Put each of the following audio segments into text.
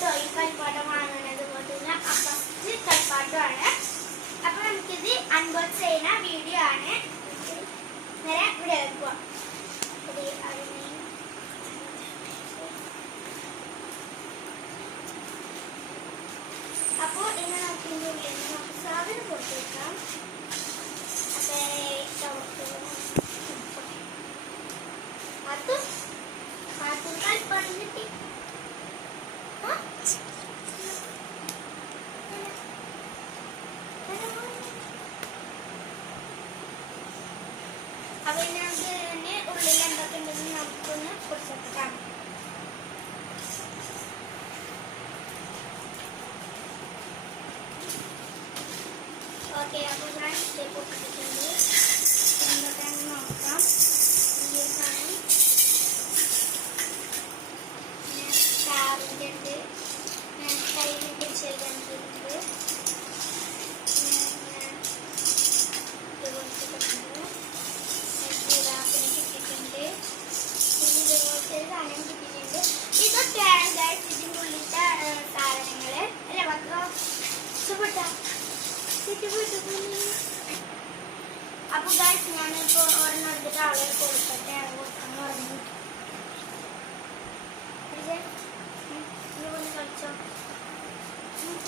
തൊഴിൽ കളിപ്പാട്ടം വാങ്ങുന്നത് പോലുള്ള ഫസ്റ്റ് കളിപ്പാട്ടമാണ്. അപ്പൊ ഇനി നമുക്ക് ഇതിന്റെ ഉള്ളിൽ എന്തൊക്കെ ഉണ്ടെന്ന് നമുക്കൊന്ന് കുറച്ചൊക്കെ കാണാം. ഓക്കെ ഞാൻ ഇത് പൊട്ടിച്ചിട്ടുണ്ട് എന്തൊക്കെയാണെന്ന് നോക്കാം. അപ്പൊ ഗായ്സ് ഞാനിപ്പോ ഒരെണ്ണം എടുത്തിട്ട് ആളുകൾ കൊടുക്കട്ടെ അത് കൊടുക്കാൻ പറഞ്ഞു ഇത് ഉം, നീ ഒന്ന് കളിച്ചോ ഉം.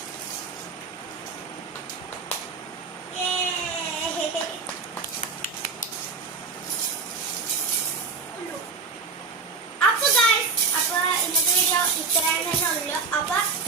Yay. ഉള്ളു. അപ്പൊ ഗായ്സ് അപ്പൊ ഇന്നത്തെ വീഡിയോ ഇത്രയാണ് തന്നെ ഉള്ളു അപ്പൊ അടുത്ത